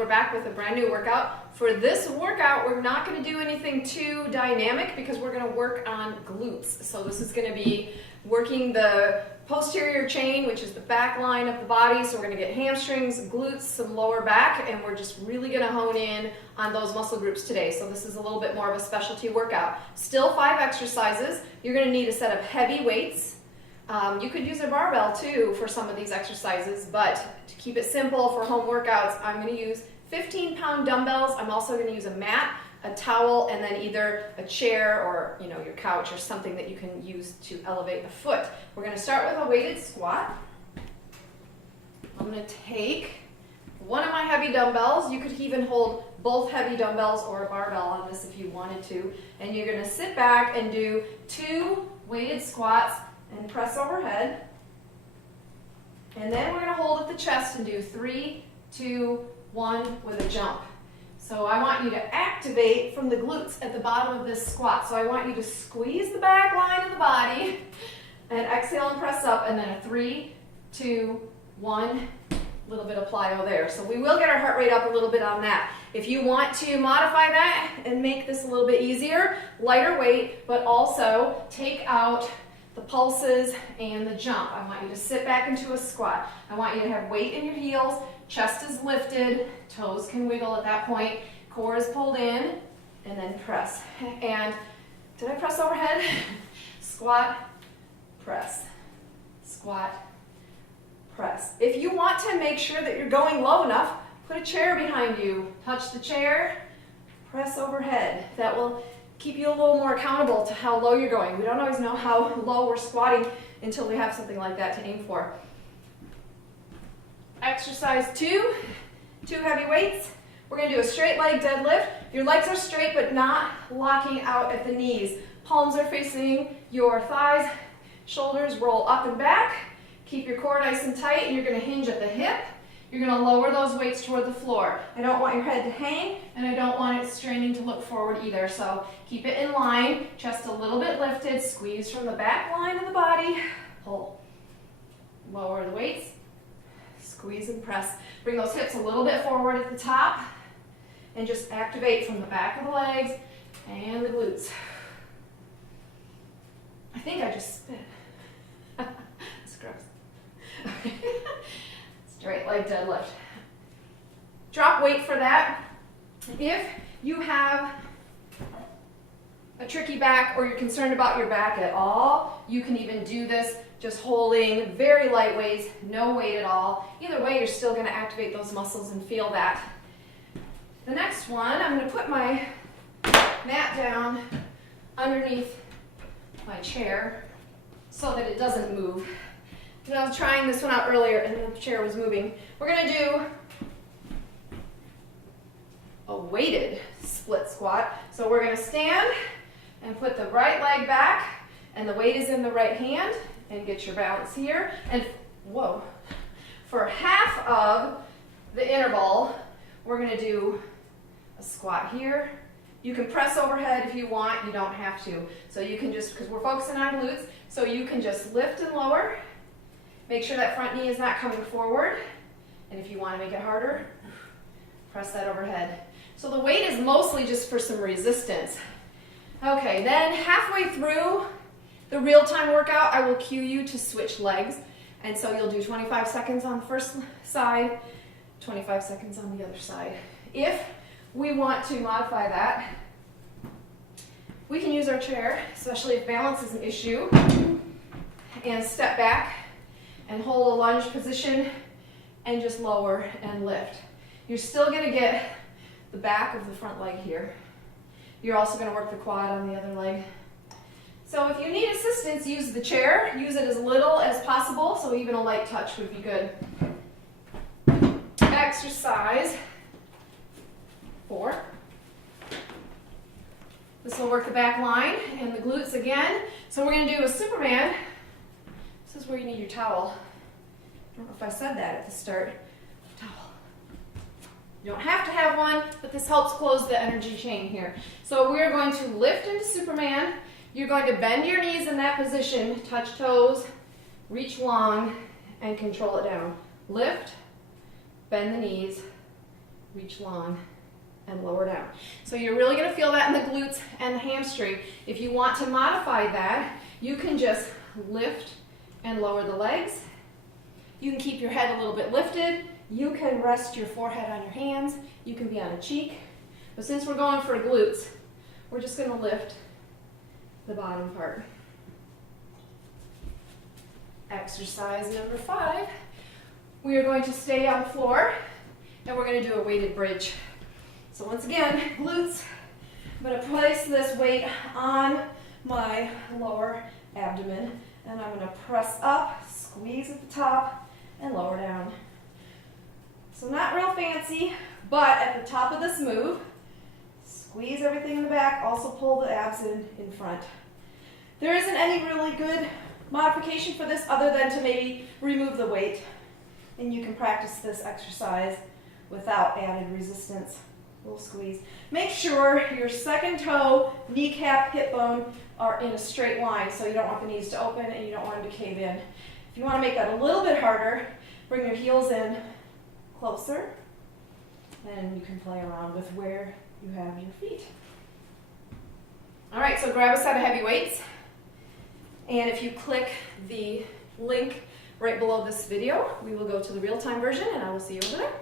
we're back with a brand new workout. For this workout, we're not going to do anything too dynamic because we're going to work on glutes. So this is going to be working the posterior chain, which is the back line of the body. So we're going to get hamstrings, glutes, some lower back, and we're just really going to hone in on those muscle groups today. So this is a little bit more of a specialty workout. Still 5 exercises. You're going to need a set of heavy weights. You could use a barbell too for some of these exercises, but to keep it simple for home workouts, I'm going to use 15-pound dumbbells. I'm also going to use a mat, a towel, and then either a chair or your couch or something that you can use to elevate the foot. We're going to start with a weighted squat. I'm going to take one of my heavy dumbbells. You could even hold both heavy dumbbells or a barbell on this if you wanted to. And you're going to sit back and do 2 weighted squats and press overhead. And then we're going to hold at the chest and do 3, 2, 1 with a jump. So I want you to activate from the glutes at the bottom of this squat. So I want you to squeeze the back line of the body and exhale and press up, and then a 3, 2, 1, little bit of plyo there. So we will get our heart rate up a little bit on that. If you want to modify that and make this a little bit easier, lighter weight, but also take out the pulses and the jump. I want you to sit back into a squat. I want you to have weight in your heels, chest is lifted, toes can wiggle at that point, core is pulled in, and then press. And did I press overhead? Squat, press, squat, press. If you want to make sure that you're going low enough, put a chair behind you, touch the chair, press overhead. That will keep you a little more accountable to how low you're going. We don't always know how low we're squatting until we have something like that to aim for. Exercise 2, 2 heavy weights. We're going to do a straight leg deadlift. Your legs are straight but not locking out at the knees. Palms are facing your thighs, shoulders roll up and back. Keep your core nice and tight, and you're going to hinge at the hip. You're going to lower those weights toward the floor. I don't want your head to hang, and I don't want it straining to look forward either. So keep it in line, chest a little bit lifted, squeeze from the back line of the body, pull. Lower the weights, squeeze and press. Bring those hips a little bit forward at the top, and just activate from the back of the legs and the glutes. I think I just spit. That's gross. Okay. Straight leg deadlift. Drop weight for that. If you have a tricky back or you're concerned about your back at all, you can even do this just holding very light weights, no weight at all. Either way, you're still going to activate those muscles and feel that. The next one, I'm going to put my mat down underneath my chair so that it doesn't move. I was trying this one out earlier and the chair was moving. We're going to do a weighted split squat. So we're going to stand and put the right leg back, and the weight is in the right hand, and get your balance here. And whoa, for half of the interval, we're going to do a squat here. You can press overhead if you want. You don't have to. So you can just, because we're focusing on glutes, so you can just lift and lower. Make sure that front knee is not coming forward. And if you want to make it harder, press that overhead. So the weight is mostly just for some resistance. Okay, then halfway through the real-time workout, I will cue you to switch legs. And so you'll do 25 seconds on the first side, 25 seconds on the other side. If we want to modify that, we can use our chair, especially if balance is an issue, and step back and hold a lunge position and just lower and lift. You're still going to get the back of the front leg here. You're also going to work the quad on the other leg. So if you need assistance, use the chair. Use it as little as possible, so even a light touch would be good. Exercise 4. This will work the back line and the glutes again. So we're going to do a Superman. This is where you need your towel. I don't know if I said that at the start. Towel. You don't have to have one, but this helps close the energy chain here. So we're going to lift into Superman. You're going to bend your knees in that position, touch toes, reach long, and control it down. Lift, bend the knees, reach long, and lower down. So you're really going to feel that in the glutes and the hamstring. If you want to modify that, you can just lift and lower the legs. You can keep your head a little bit lifted. You can rest your forehead on your hands. You can be on a cheek. But since we're going for glutes, we're just going to lift the bottom part. Exercise number 5. We are going to stay on the floor, and we're going to do a weighted bridge. So once again, glutes, I'm going to place this weight on my lower abdomen, and I'm going to press up, squeeze at the top, and lower down. So not real fancy, but at the top of this move, squeeze everything in the back, also pull the abs in front. There isn't any really good modification for this other than to maybe remove the weight, and you can practice this exercise without added resistance. A little squeeze. Make sure your second toe, kneecap, hip bone are in a straight line, so you don't want the knees to open and you don't want them to cave in. If you want to make that a little bit harder, bring your heels in closer, and you can play around with where you have your feet. All right, so grab a set of heavy weights, and if you click the link right below this video, we will go to the real-time version, and I will see you over there.